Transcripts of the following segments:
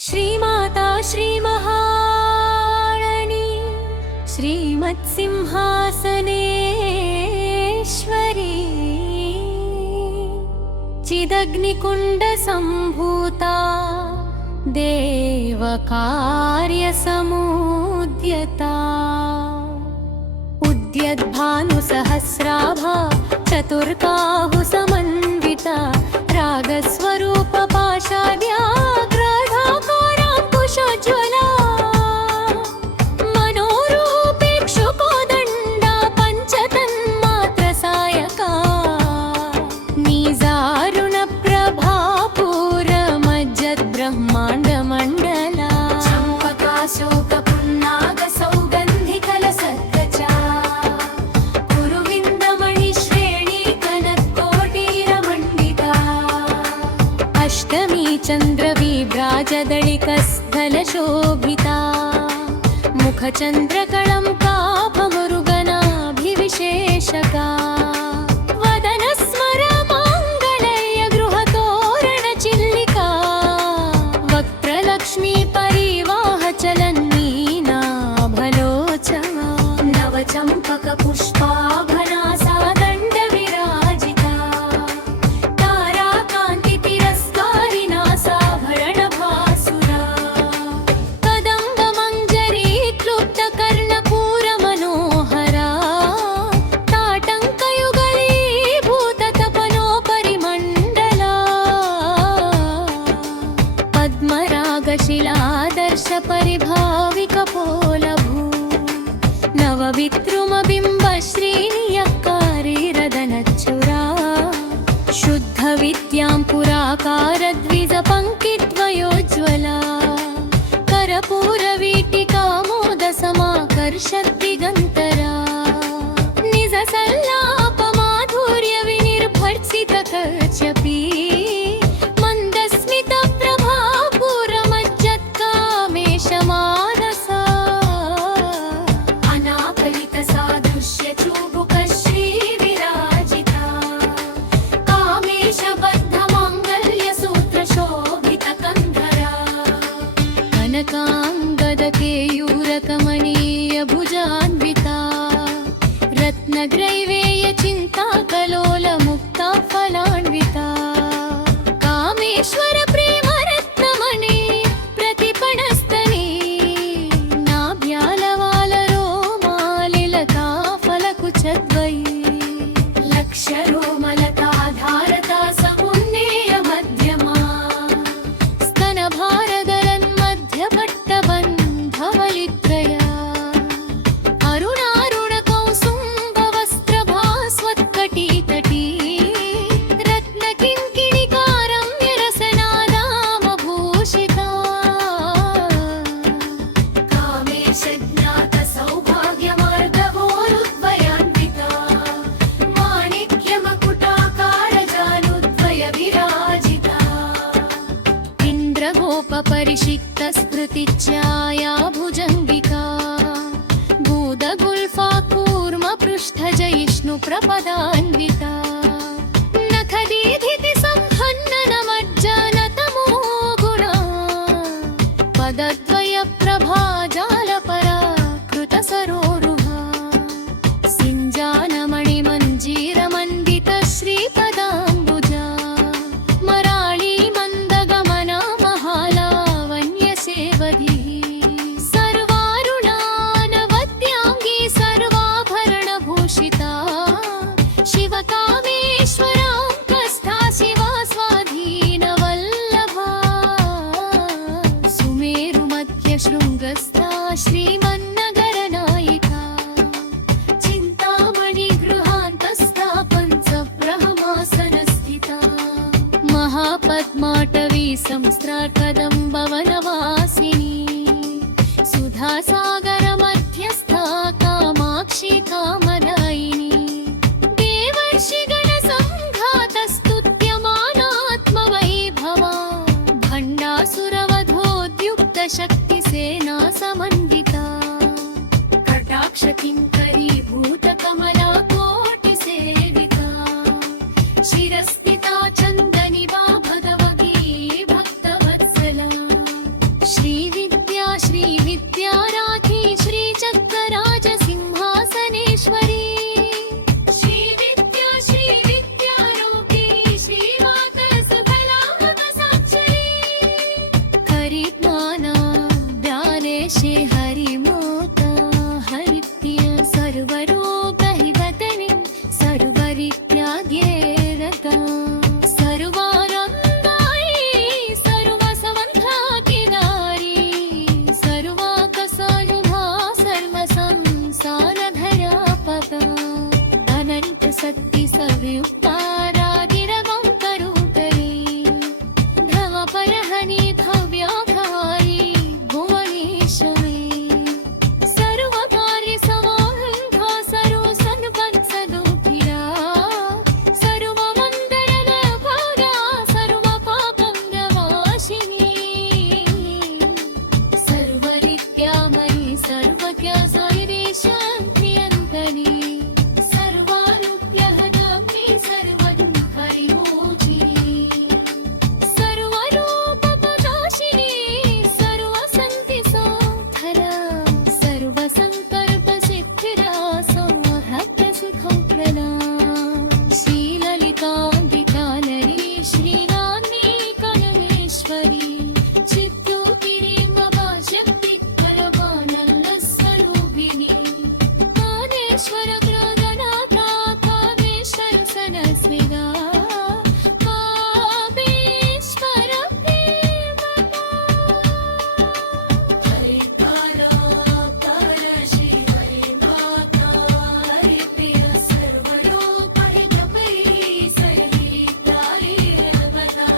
श्रीमाता श्रीमहाराणी श्रीमत्सिंहासनेश्वरी चिदग्निकुण्डसम्भूता देवकार्यसमुद्यता उद्यद्भानुसहस्राभा चतुर्बाहुसमन्विता रागस्वरूपपाशाद्याग्रधाकाराङ्कुशोज्ज्वला मनोरूपेक्षुकोदण्डा पञ्चतन्मात्रसायका नीजारुणप्रभापूरमज्जद्ब्रह्माण्डमण्डला चम्पकाशोकपुन्नागसौगन्धिकलसत्कचा कुरुविन्दमणिश्रेणी कनक्कोटीरमण्डिता अष्टमी चन्द्रविभ्राजदळिकस्थलशोभिता मुखचन्द्रकळम्काभमुरुगनाभिविशेषका वदनस्मरमाङ्गल्य गृहतोरणचिल्लिका वक्त्रलक्ष्मी परिवाहचलन्मीनाभलोचना नवचम्पकपुष्पाभना सा दण्डविराजिता ताराकान्तितिरस्कारिणा साभरणभासुरा कदम्बमञ्जरी क्लुप्तकर्णपूरमनोहरा ताटङ्कयुगलीभूततपनोपरिमण्डला पद्मरागशिलादर्शपरिभाविकपोलभू नवविद्रुमबिम्बश्रीनियक्कारिरदनच्चुरा शुद्धविद्यां पुराकारद्विजपङ्क्तिद्वयोज्ज्वला कर्पूरवीटिकामोदसमाकर्षद्दिगन्तरा निजसल्लापमाधुर्यविनिर्भर्त्सितकच्यपी मन्दस्मितप्रभापूरमज्जत्कामेशमानसा अनाकलितसादृश्यचूबुकश्रीविराजिता कामेशबद्धमाङ्गल्यसूत्रशोभितकन्धरा कनकाङ्गदकेयूरकमनीयभुजान्विता रत्नग्रैवेयचिन्ताकलोलमुक्ता फलान्विता कामेश्वरप्रेमरत्नमणि प्रतिपणस्तनी नाभ्यालवालरोमालिलता फलकुचद्वयी लक्षरोमलताधारता समुन्नेयमध्यमा स्तनभारदलन्मध्यपट्टबन्धवलित्रया अरुणारुणकौसुम्बवस्त्रभास्वत्कटीतटी रत्नकिङ्किणिकारम्यरसनादामभूषिता कामेशज्ञातसौभाग्यमार्गवोरुद्वयान्विता माणिक्यमकुटाकारजानुद्वयविराजिता इन्द्रगोपपरिषिक्तस्मृतिच्छाया भुजङ्गिका भूदगुल्फा कूर्मपृष्ठजयिष्णुप्रपदान्विता नखदीधितिसंहन्ननमज्जनतमो गुणा पदद्वयप्रभाजालपराकृतसरोरुहा सिञ्जानमणिमञ्जीरमण्डितश्रीपदाम्बुजा मराळी मन्दगमना महालावण्यसेवधिः सर्वारुणानवद्याङ्गी सर्वाभरणभूषिता शिवकामेश्वराङ्कस्था शिवा स्वाधीनवल्लभा सुमेरुमध्यशृङ्गस्था श्रीमन्नगरनायिका चिन्तामणिगृहान्तस्था पञ्चब्रह्मासनस्थिता महापद्माटवी संस्त्राकदम्बवनवासिनी सुधासागरमध्यस्था कामाक्षी कामदायिनी देवर्षिगणसङ्घातस्तुत्यमानात्मवैभवा भण्डासुरवधोद्युक्तशक्तिसेना समन्विता कटाक्षकिङ्करीभूतकमला कोटिसेविता शिरस्मिता चन्दनिवा भगवती भक्तवत्सला श्रीविद्या श्रीविद्याराधी श्रीचक्रराजसिंहासनेश्वरी श्रीविद्या श्रीविद्यारूपी श्रीमातसुफलामसाक्षरी हरिज्ञान ज्ञानेशे हरिमोता हरिप्रिय सर्वरोगहिवतनि सर्वरित्याग्ये रता सर्वानन्दायी सर्वसमन्ताकिदारी सर्वाकसयुधा सर्वसंसारधरापगा अनन्तशक्ति संयुक्तारागिरवं करुकरी धवपरहनि धव्याघारी भुवनेश्वरी सर्वकार्यसमारम्भा सर्वसन्पत्सदुःखिरा सर्वमङ्गलभागा सर्वपापङ्गवासिनी सर्वरित्यामयि सर्वज्ञासायिरेशान्त्रियन्तरी सर्वारुप्यहदाग्नि सर्वदुःखविमोचिनी सर्वरूपप्रकाशिनी सर्वसन्तिसोद्धरा सर्वसङ्कल्पसिद्धिरा संहतसुखप्रदा श्रीललिताम्बिकानरी श्रीनान्नीकरणेश्वरी चित्तूपिरीमवाशक्तिकरवानलस्वरूपिणी कामेश्वरग्रगणाता कामेश्वरसनस्विदा कामेश्वरप्रेमदा हरिकाराकार श्रीहरिनाथा हरिप्रिय सर्वलोकहितपरी सर्वहितारी रमता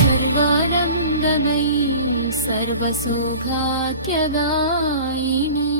सर्वानन्दमयी सर्वसौभाग्यदायिनी